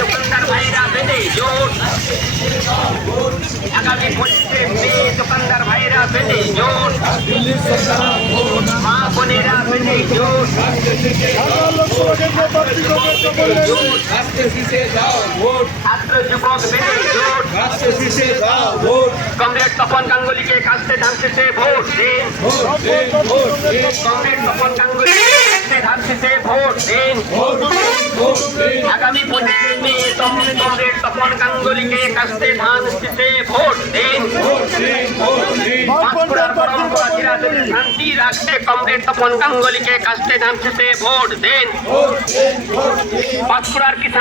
দোকানদার ভাইরা বেঁধে জোট আগামী পঁচিশে মে দোকানদার ভাইরা বেঁধে জোট মা বোনেরা বেঁধে জোট জোট ছাত্র যুবক বেঁধে জোট কমরেড তপন গাঙ্গুলিকে কাস্তে ধান ভোট দিন। কমরেড তপন গাঙ্গুলিকে কাস্তে ভোট দিন আগামী পঁচিশে মে কমরেড তপন গাঙ্গুলিকে কাস্তে ধান ভোট দিন। বাঁকুড়ার পরম্পরা শান্তি রাখতে কমরেড তপন গাঙ্গুলিকে কাস্তে ধান ভোট দিন। বাঁকুড়ার কিষান